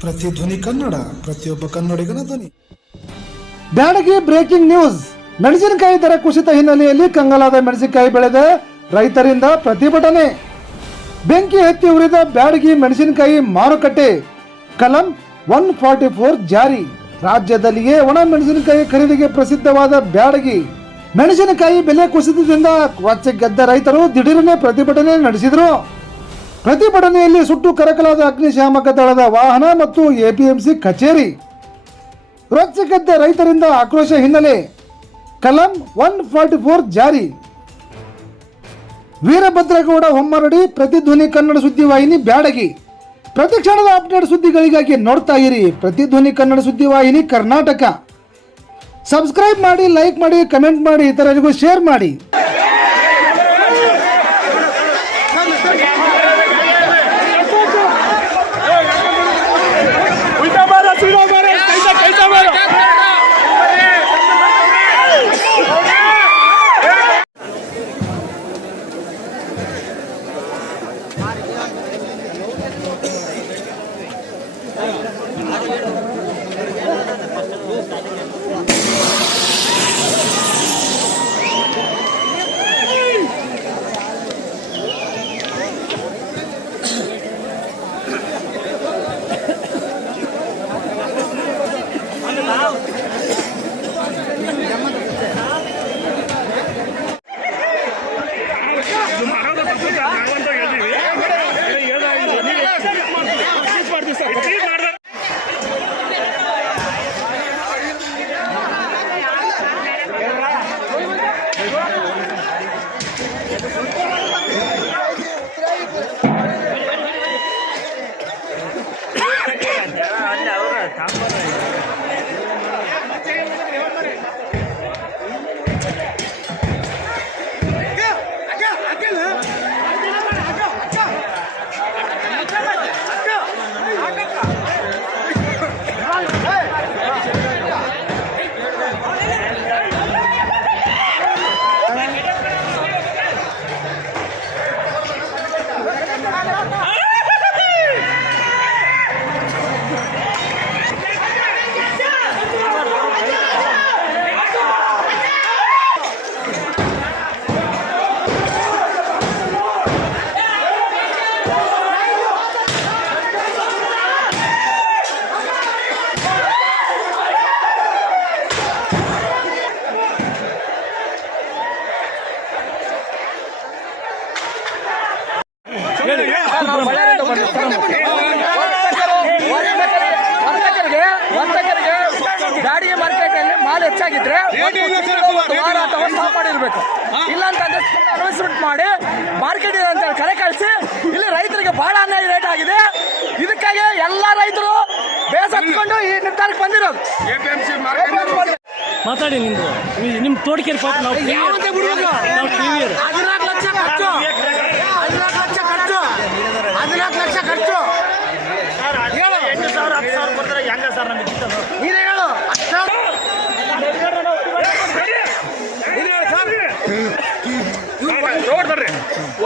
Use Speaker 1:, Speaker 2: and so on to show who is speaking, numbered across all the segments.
Speaker 1: ಪ್ರತಿಧ್ವನಿ ಕನ್ನಡ, ಪ್ರತಿಯೊಬ್ಬ ಕನ್ನಡಿಗನ ಧ್ವನಿ.
Speaker 2: Byadagi breaking news. ಮೆಣಸಿನಕಾಯಿ ದರ ಕುಸಿತ ಹಿನ್ನೆಲೆಯಲ್ಲಿ ಕಂಗಲಾದ ಮೆಣಸಿನಕಾಯಿ ಬೆಳೆದ ರೈತರಿಂದ ಪ್ರತಿಭಟನೆ. ಬೆಂಕಿ ಹತ್ತಿ ಉರಿದ ಬ್ಯಾಡಗಿ ಮೆಣಸಿನಕಾಯಿ ಮಾರುಕಟ್ಟೆ. ಕಲಂ ಒನ್ ಫಾರ್ಟಿ ಫೋರ್ ಜಾರಿ. ರಾಜ್ಯದಲ್ಲಿಯೇ ಒಣ ಮೆಣಸಿನಕಾಯಿ ಖರೀದಿಗೆ ಪ್ರಸಿದ್ಧವಾದ ಬ್ಯಾಡಗಿ. ಮೆಣಸಿನಕಾಯಿ ಬೆಲೆ ಕುಸಿತದಿಂದ ಗೆದ್ದ ರೈತರು ದಿಢೀರನೆ ಪ್ರತಿಭಟನೆ ನಡೆಸಿದರು. ಪ್ರತಿಭಟನೆಯಲ್ಲಿ ಸುಟ್ಟು ಕರಕಲಾದ ಅಗ್ನಿಶಾಮಕ ದಳದ ವಾಹನ ಮತ್ತು ಎಪಿಎಂಸಿ ಕಚೇರಿ. ರೊಚ್ಚಿಗೆದ್ದ ರೈತರಿಂದ ಆಕ್ರೋಶ ಹಿನ್ನೆಲೆ, ಕಲಂ ಒನ್ ಫಾರ್ಟಿ ಫೋರ್ ಜಾರಿ. ವೀರಭದ್ರಗೌಡ ಹೊಮ್ಮರಡಿ, ಪ್ರತಿಧ್ವನಿ ಕನ್ನಡ ಸುದ್ದಿವಾಹಿನಿ ಬ್ಯಾಡಗಿ. ಪ್ರತಿ ಕ್ಷಣದ ಅಪ್ಡೇಟ್ ಸುದ್ದಿಗಳಿಗಾಗಿ ನೋಡ್ತಾ ಇರಿ, ಪ್ರತಿಧ್ವನಿ ಕನ್ನಡ ಸುದ್ದಿವಾಹಿನಿ ಕರ್ನಾಟಕ. ಸಬ್ಸ್ಕ್ರೈಬ್ ಮಾಡಿ, ಲೈಕ್ ಮಾಡಿ, ಕಮೆಂಟ್ ಮಾಡಿ, ಇತರರಿಗೂ ಶೇರ್ ಮಾಡಿ.
Speaker 3: Bueno, ya, no, no, no, no, no, no, no, no,
Speaker 4: ವರ್ತಕರಿಗೆ ಗಾಡಿ ಮಾರ್ಕೆಟ್ ಅಲ್ಲಿ ಮಾಲ್ ಹೆಚ್ಚಾಗಿದ್ರೆ ವಾರ ಅಥವಾ ಸ್ಟಾಪ್ ಮಾಡಿರ್ಬೇಕು. ಇಲ್ಲ ಅಂತಂದ್ರೆ ಅನೌನ್ಸ್ಮೆಂಟ್ ಮಾಡಿ ಮಾರ್ಕೆಟ್ ಇದೆ ಅಂತ ಕರೆ ಕಳಿಸಿ ಇಲ್ಲಿ ರೈತರಿಗೆ ಬಹಳ ಅನ್ಯಾಯ ರೇಟ್ ಆಗಿದೆ. ಇದಕ್ಕಾಗಿ ಎಲ್ಲಾ ರೈತರು ಬೇಸತ್ಕೊಂಡು ಈ ನಿರ್ಧಾರಕ್ಕೆ ಬಂದಿರೋದು.
Speaker 5: ಮಾತಾಡಿ ನಿಮ್ದು. ನಿಮ್ ತೋಡಿಕೆ ಪಾಪ ನಾವು
Speaker 3: ರೋಡ್ ಬರ್ರಿ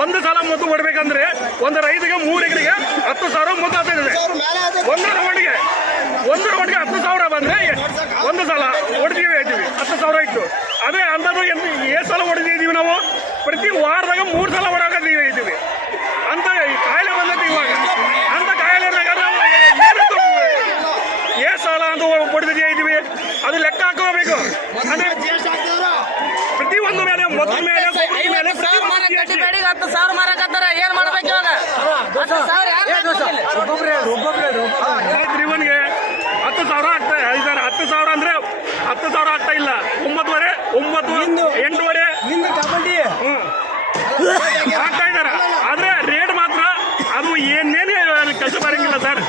Speaker 3: ಒಂದು ಸಲ ಮದ್ದು ಹೊಡ್ಬೇಕಂದ್ರೆ ಒಂದು ರೈತಿಗೆ ಮೂರು ಎಕರೆಗೆ ಹತ್ತು ಸಾವಿರ ಮದ್ದು ಆಗ್ತಿದೆ ಒಂದು ರೌಂಡ್ಗೆ ಒಂದು ರೌಂಡ್ಗೆ ಹತ್ತು ಸಾವಿರ ಬಂದ್ರೆ ಒಂದು ಸಲ ಹೊಡ್ತೀವಿ ಹೇಳ್ತೀವಿ. ಹತ್ತು ಸಾವಿರ ಇತ್ತು ಅದೇ ಅಂದಾಜು ಏಳು ಸಲ ಹೊಡೆದಿದ್ದೀವಿ ನಾವು? ಪ್ರತಿ ವಾರದಾಗ ಮೂರು ಸಲ ಹೊಡಕತ್ತೀವಿ ಇದ್ದೀವಿ ಅಂತ ಈ ಕಾಯಿಲೆ ಬಂದೈತಿ ಇವಾಗ ಅಂತ ಕಾಯಿಲೆ ಇದ್ದಾಗ ನಾವು ಏನಂತ ಏಳು ಸಲ ಅಂತ ಹೊಡೆದಿದ್ದೀವಿ ಇದ್ದೀವಿ ಅದು ಲೆಕ್ಕ ಹಾಕೋಬೇಕು ಅಂದ್ರೆ ಪ್ರತಿ ಒಂದು ಮೇಲೆ ಮೊದಲ ಮೇಲೆ ಕೊಬ್ಬರಿ ಮೇಲೆ
Speaker 4: ಐವತ್ತು
Speaker 3: ಪ್ರತಿ
Speaker 4: ಸಾವಿರ ಬೇಡಿಗೆ ಹತ್ತು ಸಾವಿರ ಮಾರಕತ್ತಾರ ಏನ್ ಮಾಡ್ಬೇಕು ಇವಾಗ ಹತ್ತು ಸಾವಿರ?
Speaker 3: ರೈತರು ಹತ್ತು ಸಾವಿರ ಆಗ್ತಾ ಇದಾರೆ ಹತ್ತು ಸಾವಿರ ಅಂದ್ರೆ ಹತ್ತು ಸಾವಿರ ಆಗ್ತಾ ಇಲ್ಲ ಒಂಬತ್ತುವರೆ ಒಂಬತ್ತು ಎಂಟುವರೆ ಹ್ಮ್. ಆಗ್ತಾ ಇದಾರ ಆದ್ರೆ ರೇಟ್ ಮಾತ್ರ ಅದು ಏನೇನು ಕೆಲಸ ಬರಂಗಿಲ್ಲ ಸರ್